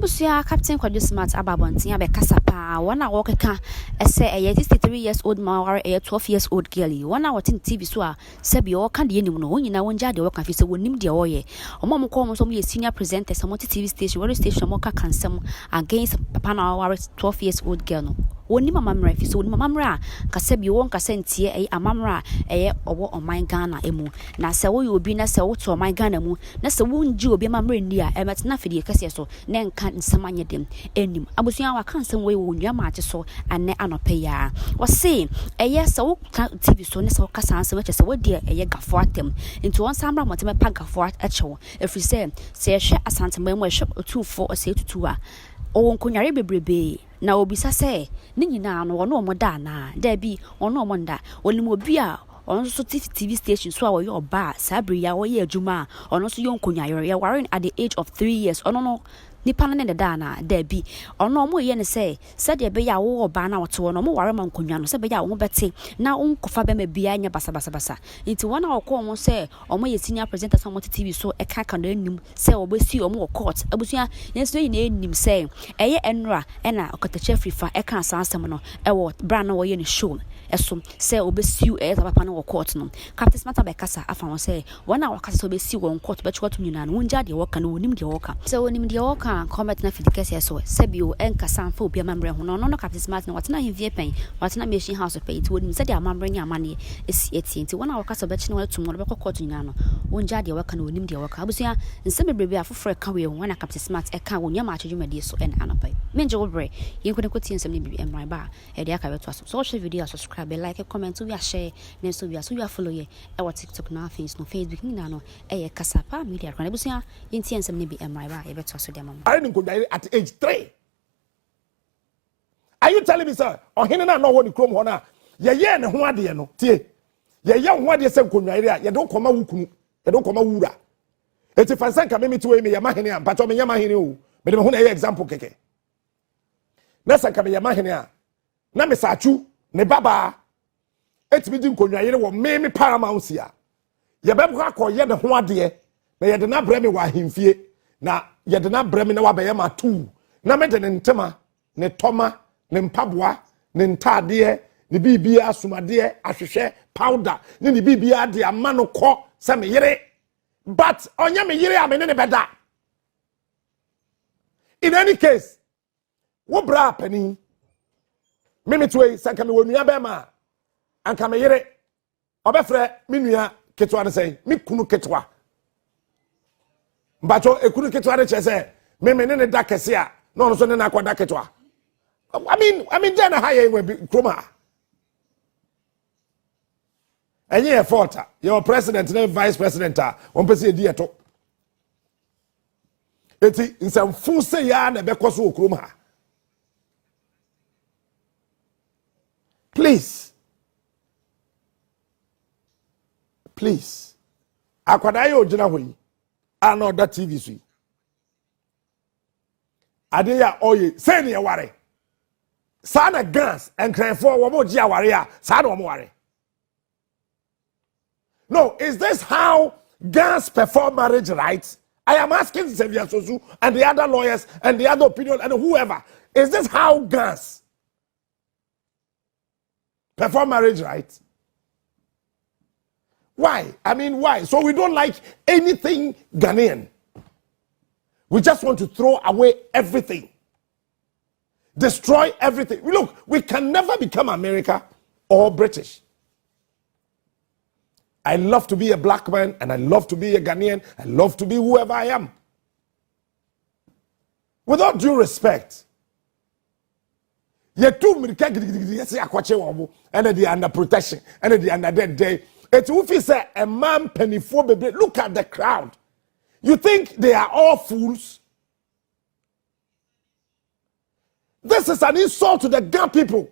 Abusia Captain Kwadwo Smart ababontin abekasa pa one a wokeka ese eye 63 years old man or a 12 years old girl one a watching TV so a sebi o kan de enim no nyina wonja de woka fi se wonim de oye omom ko mo so mo senior presenter some TV station radio station mo ka kansem against papa na our 12 years old girl no woni mama mra fi so woni mama mra ka sebi won ka sentie eye amamra eye owo oman Ghana emu na se wo obi na se wo to oman Ghana mu na se wonji obi mamra ni a emetena fidie kase so na nka nsamanye dem enim abusuan wa kan sem we wo nwa maache so ane anope ya wo se eye se wo TV so ne se wo kasa ansem ache se wo de eye gafo atem nti won samra moteme pa gafo ache wo efri se hwe asantema mu hwe otufo ose tutu a o nkonware bebrebe na obisa se ni nyina no wono omoda na da bi ono omonda onim obi a ono so TV station so a wo yoba sabri ya wo ye adwuma ono so yo nkonware ya ware at the age of 3 years ono no nipa na ne da na da bi ono mo ye ne se de be ya wo oba na wote wo no mo ware ma nkonwa no se be ya wo bete na unkofa be ma bia nya basa nti wona okọ mo se omo ye senior presenter so mo TV so e ka na nim se obesi omo court abusua yenso yi na enim se eye enra e na okotache frifa e ka sansem no e wo bra na wo ye ne show eso se obesi e papa na wo court no Captain Smart be kasa afa won se wona wakasa so obesi wo court be chwoto nyina no wonja de wo ka no wonim de wo ka se wonim de wo ka comment na fidikese so sebio enka sanfa obi amamre ho no Captain Smart no watena hivie pen watena machine house pen ti wonim se de amamre nya amane esi eti nti wona wakasa be chine watu mo be court nyina no wonja de wo ka no wonim de wo ka abusia nsem bebrebe afoforo ka we wona Captain Smart e ka wonya ma atwedwumade so en anapai menje wo bre yenkode koti nsem ne bibi emran ba e de aka beto aso so share video subscribe like comment we share na so we follow ye e wa TikTok na Facebook ni na no e ye kasapa media kan abusia yenti nsem ne bi emran ba e beto aso de mama at age 3. Are you telling me, sir? Or him na no one chrome hona. Ye ne ho ade no. Tie. Ye ho ade se konwaire ye don koma wukunu. Ye don koma wura. Eti fansan ka me to me ye mahene a pato me ye mahene o. Me de me ho na ye example keke. Na san ka me ye mahene a. Na me sachu ne baba. Eti bi di konwaire wo me paramount ya. Ye be bua ko ye ne ho ade na ye de na bra me wa hemfie. Na yede na bremi na wabe ma tu na me de ne ntema ne toma ne mpaboa ne ntade ne bibia asumade ahwehwe powder ne bibia de amano kɔ se me yere but onya me yere amene ne beda. In any case wo bra pani me tuwe sanka me wonua be ma anka me yere obefre me nua ketwa ne sei me kunu ketwa Bacho ekunu ketwa de chese me ne da kese a no so ne na kwada ketwa. I mean then how you we kroma. Enye e fault. Your president and vice president on pese di eto. Eti nsamfu se ya na be koso kroma. Please. Akwada ye ogina hoyi. Another TV sui. Adeya oye say ne ware. Sana gas and cry for womo ji aware sa na ware. No, is this how gas perform marriage rights? I am asking Xavier Sosu and the other lawyers and the other opinion and whoever. Is this how gas perform marriage rights? Why? I mean, why? So we don't like anything Ghanaian. We just want to throw away everything. Destroy everything. Look, we can never become America or British. I love to be a black man and I love to be a Ghanaian. I love to be whoever I am. With all due respect, you two and they under protection and they under dead day. It's if you say a man penny for baby. Look at the crowd. You think they are all fools? This is an insult to the Ghana people.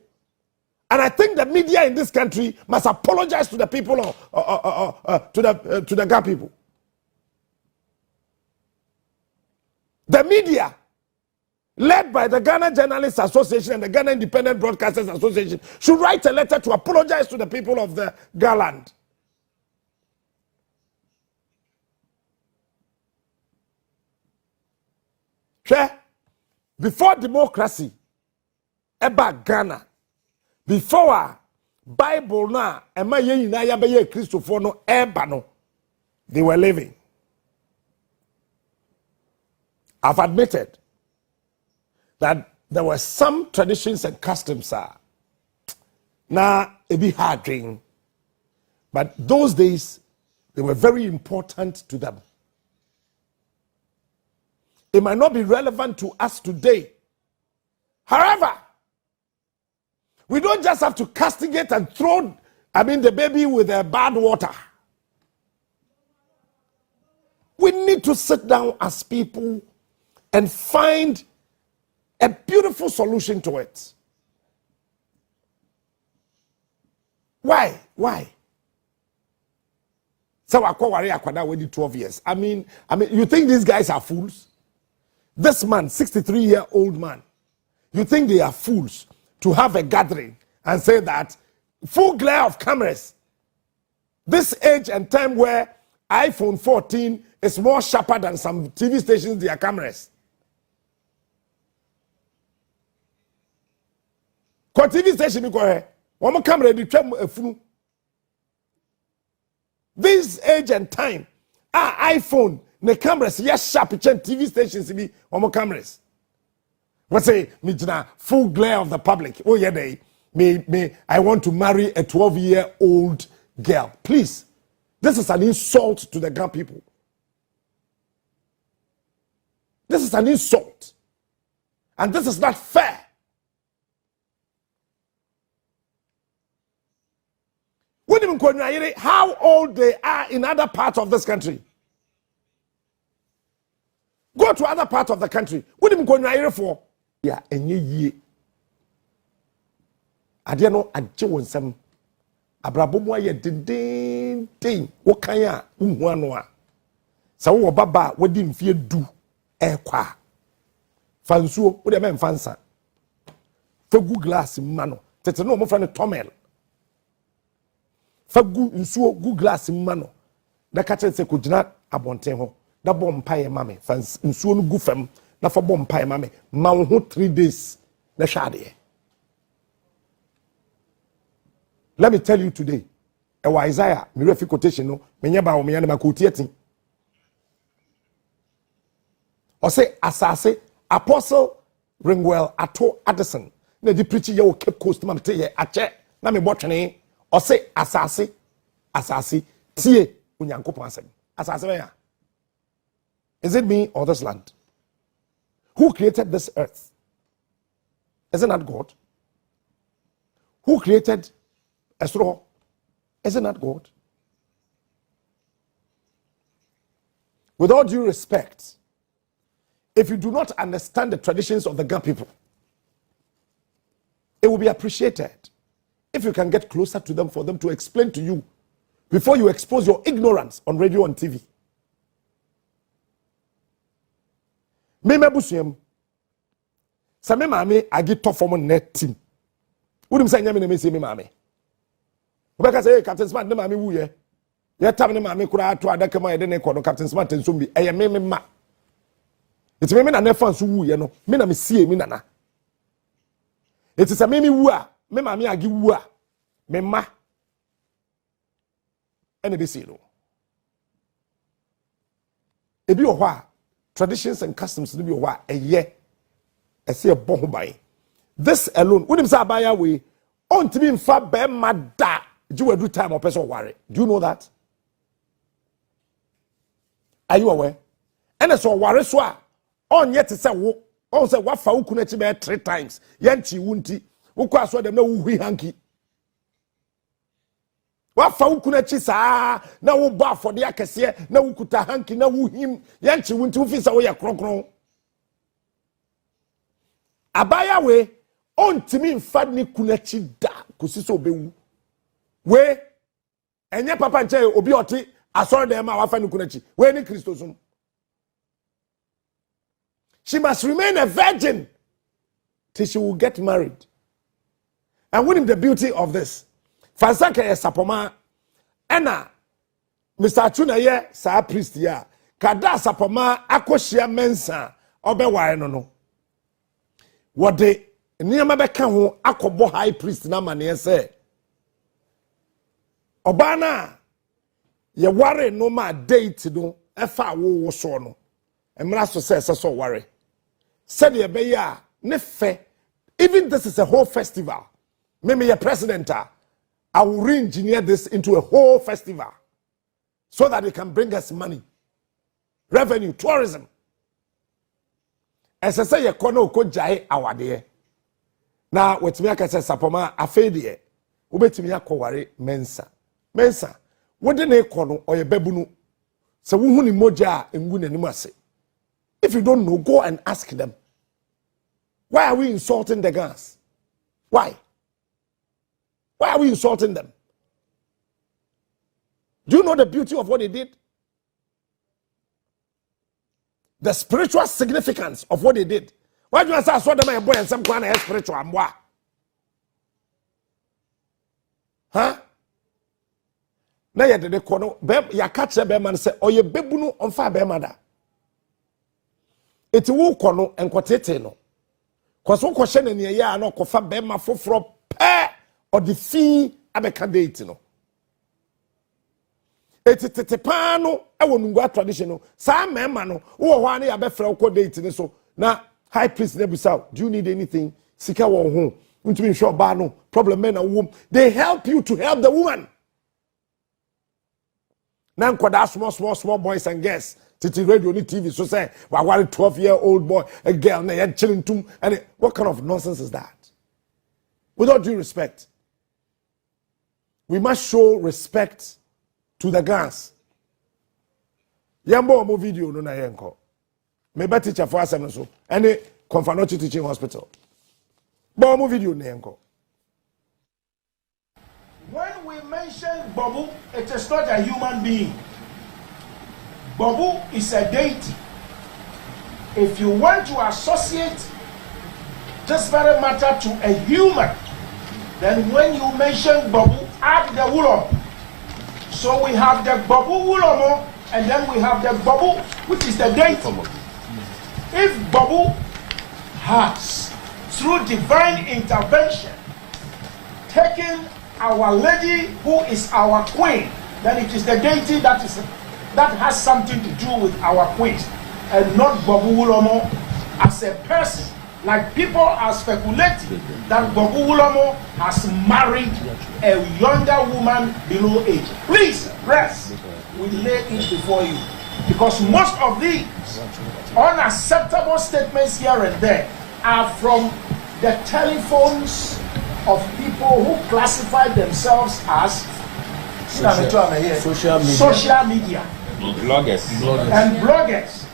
And I think the media in this country must apologize to the people to the Ghana people. The media, led by the Ghana Journalists Association and the Ghana Independent Broadcasters Association, should write a letter to apologize to the people of the Ghana land. Sure. before democracy eba Ghana, before Bible na ema ye nyina ya be ye Christopher no eba no, they were living. I've admitted that there were some traditions and customs now it be hard dream, but those days they were very important to them. It might not be relevant to us today. However, we don't just have to castigate and throw, the baby with bad water. We need to sit down as people and find a beautiful solution to it. Why? So I call Akwada with 12 years. I mean, you think these guys are fools? This man, 63-year-old man, you think they are fools to have a gathering and say that full glare of cameras, this age and time where iPhone 14 is more sharper than some TV stations, their cameras. Kwa TV station you go here, one camera di twem afunu. This age and time, iPhone, the cameras yes sharp chen TV stations be one cameras. What say me jina full glare of the public. Oh yeah, me I want to marry a 12-year-old girl. Please, this is an insult to the Ghana people. This is an insult, and this is not fair. How old they are in other parts of this country. Go to other parts of the country. What do you go for? Yeah, and ye. I didn't know a Joe some Abrabomo ye ding. What can ya one? So baba, what didn't fear do? Qua. Fansu, what a man fancy. For good glass in mano. That's no more from the Tomel. For good nsuo good glass mano na ka se ko gina abonten ho na bom pae mame fa nsuo no gu fam na fa bom pae mame ma wo ho 3 days na hwade. Let me tell you today, Isaiah me refi quotation no menye ba wo me yana makoti etin o say asase Apostle Ringwell Ato Addison na di preach ye wo Cape Coast ma te ye ache na me botwene or say asase tie unyankopon asem asase ya. Is it me or this land? Who created this earth? Isn't that God? Who created Esro? Isn't that God? With all due respect, if you do not understand the traditions of the Ghana people, it will be appreciated if you can get closer to them for them to explain to you before you expose your ignorance on radio and TV. Me busiem. Sa me mame agi tough for net team. Wodim say nyame na me say me mame. Obeka say Captain Smart na mame wu ye. Ye tam na mame kura ato adaka ma ye de ne kono Captain Smart nso bi. Eye me ma. It me na nefa nso wu ye no. Me na me sie me nana. It is a me wu a me mami agi wu a me ma ene be see no ebi o hwa traditions and customs no bi o hwa eye ese ebo ho bai. This alone wonim say abaya we ontimi mfa be ma da jiwadu time o person ware. Do you know that? Are you aware? Ene so ware so a onye te say wo on say wafa ukuna chi be 3 times yanchi wunti ukwa so dem na wuhi hanki wafa ukuna chi saa na wo ba afode akese na wukuta hanki na wuhim yanchi wunti ufisa wo ye kronkron abaya we ontimi mfa ni kuna chi da kosiso obewu we enye papa nche obi oti asoro dem ma wafa ni kuna chi we ni Christosum. She must remain a virgin till she will get married. And what is the beauty of this? Fansaka ye sapoma ena Mr. Achuna ye sa priest ya kada sapoma akoshia mensa obe ware no no. what they nneɛma bɛka ho akɔbɔ high priest na maneɛ sɛ ɔbaa na ye worry no ma date no ɛfa wo so no mmra so sɛ ɛsɛ so worry said ye be ya ne fɛ even this is a whole festival me your president I will re-engineer this into a whole festival so that it can bring us money revenue tourism ɛsɛ sɛ ye kono ko gyae awade na wetumi aka sɛ sapoma afei de wobetumi akɔware mensa wode ne kono oye babunu sɛ wohu ni moja engu nanim ase. If you don't know, go and ask them. Why are we insulting the guys? Why? Why are we insulting them? Do you know the beauty of what they did? The spiritual significance of what they did. Why do you say I saw them a boy and some kind of spiritual and what? Huh? Now you did the corner, you catch a bear man say, oh, you bebunu on fire bear mother. Eti wo kono enkotete no kwaso kwhye na ne ya na kofa be ma foforo pe o de fi abeka date no eti tete pa no e wo nungwa tradition no sa mema no wo ho ane ya be frɛ ko date ni so na high priest na bisa do you need anything sika wo ho ntumi hwe oba no problem na wo they help you to help the woman na nkoda small boys and girls Titi radio ni TV so say we are 12-year-old boy a girl na yan chilling tum and what kind of nonsense is that? With all due respect, we must show respect to the guns. Yambo mo video no na yenko. Me be teacher for asem so any Confanochi teaching hospital. Bo mo video na yenko. When we mention Babu, it is not a human being. Babu is a deity. If you want to associate this very matter to a human, then when you mention Babu, add the Wulom. So we have the Babu Wulomo, and then we have the Babu, which is the deity. If Babu has, through divine intervention, taken our lady who is our queen, then it is the deity that has something to do with our queen, and not Babu Wulomo as a person. Like people are speculating that Babu Wulomo has married a younger woman below age. Please, press, we lay it before you. Because most of these unacceptable statements here and there are from the telephones of people who classify themselves as social media. Bloggers. And bloggers.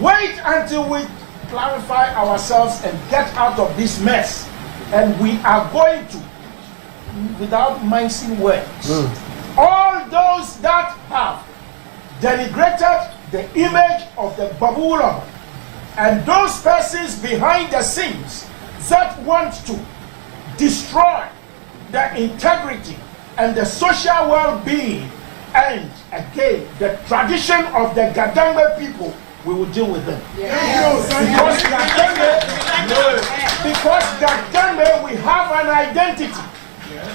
Wait until we clarify ourselves and get out of this mess. And we are going to, without mincing words, all those that have denigrated the image of the Babu Wulomo and those persons behind the scenes that want to destroy the integrity and the social well-being and again the tradition of the Gadangme people, we will deal with them. Because Gadangme, we have an identity,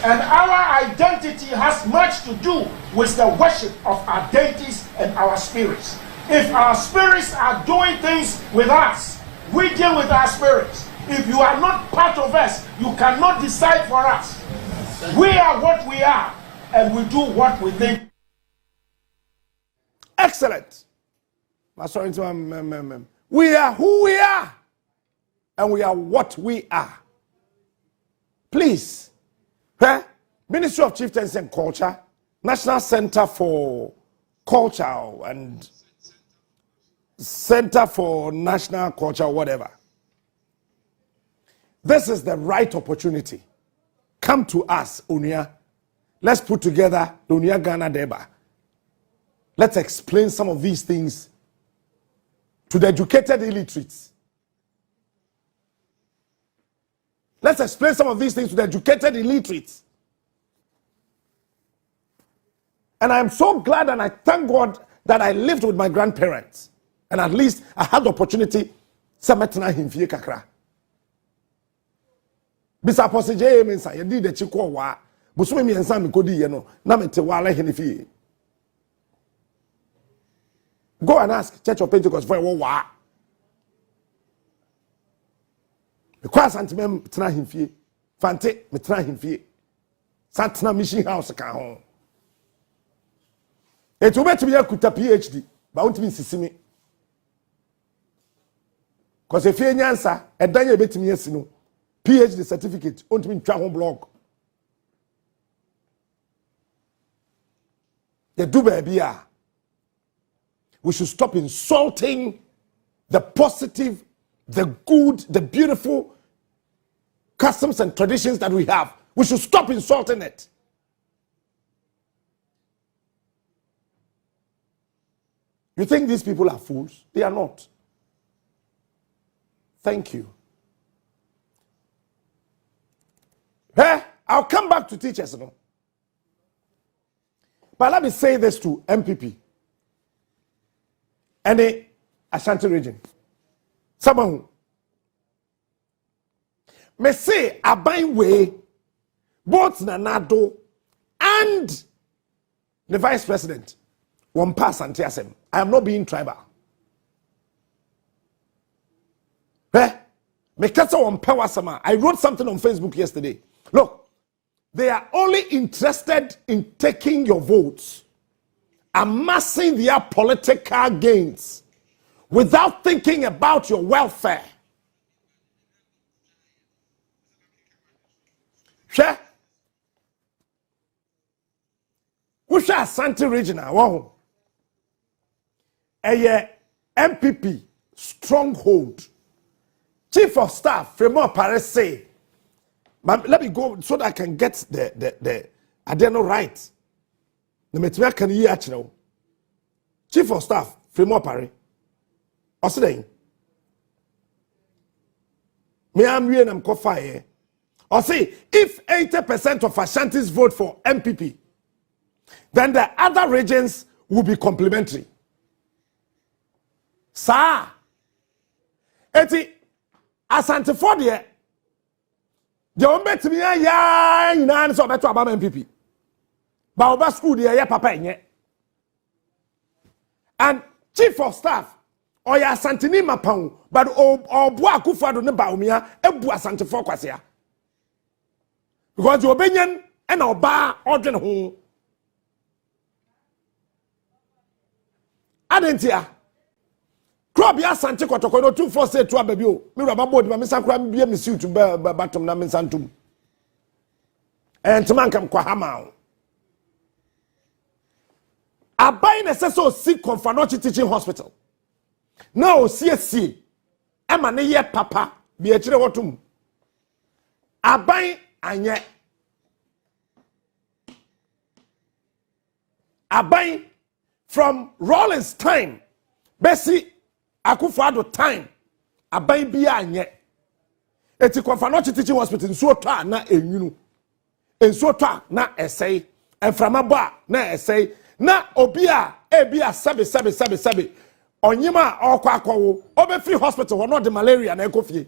and our identity has much to do with the worship of our deities and our spirits. If our spirits are doing things with us, we deal with our spirits. If you are not part of us, you cannot decide for us. We are what we are, and we do what we think. Excellent. We are who we are, and we are what we are. Please, Ministry of Chieftaincy and Culture, National Center for Culture and Center for National Culture, whatever. This is the right opportunity. Come to us, Unia. Let's put together the Unia Ghana Deba. Let's explain some of these things to the educated illiterates. Let's explain some of these things to the educated illiterates. And I'm so glad and I thank God that I lived with my grandparents. And at least I had the opportunity to meet him kakra. bisa Apostle J mensa ye di de chiko wa boso me ensa me kodi ye no na me te wa ala hene fie. Go and ask Church of Pentecost for wa. Because santimem tena himfie. Fante me tena himfie. Santena mission house ka ho. Etu betumi yakuta PhD, ba wontimi nsisimi. Cause efie nyansa edanye betumi yasino. PhD certificate wontimi ntwa ho blog. Ye do baby a. We should stop insulting the positive, the good, the beautiful customs and traditions that we have. We should stop insulting it. You think these people are fools? They are not. Thank you. Hey, I'll come back to teachers. No? But let me say this to MPP. Any Ashanti region. Someone who may say Aban way, both Nanado and the vice president won't pass and TSM. I am not being tribal. I wrote something on Facebook yesterday. Look, they are only interested in taking your votes, amassing their political gains without thinking about your welfare. Sure. Who's Asante regional? Wow. A MPP stronghold. Chief of Staff, Fremont Paris say, let me go so that I can get the adeno right. The material can hear actually. Chief of Staff, Fremont Paris. I say, me am we am kofa. I say, if 80% of Ashantis vote for MPP, then the other regions will be complementary. Sir, eti Asante for the bet me ya ina so beto aba MPP. Ba oba school there ya papa enye. And Chief of Staff or ya Asante ni mapang but obu akufado ne ba omia ebu Asante for kwase. Because you obenyen and oba odwen ho. Adentia Club ya Asante kotoko no 247 to ababi o. Me raba board ma me sankura me bia me suit batom na me santum. Entman kam kwa hama. Abai na seso si Confanochi Teaching Hospital. Na o CSC e ma ne ye papa bi a kire wotum. Abai anye. Abai from Rollins time. Bessie Akufo-Addo time. Abai bia anye. Eti Confanochi Teaching Hospital nso to na enyunu. Enso to na essay. Enframaba na essay. Na obia ebia sabe onyima okwa akwawo obe free hospital ho no de malaria na ekofie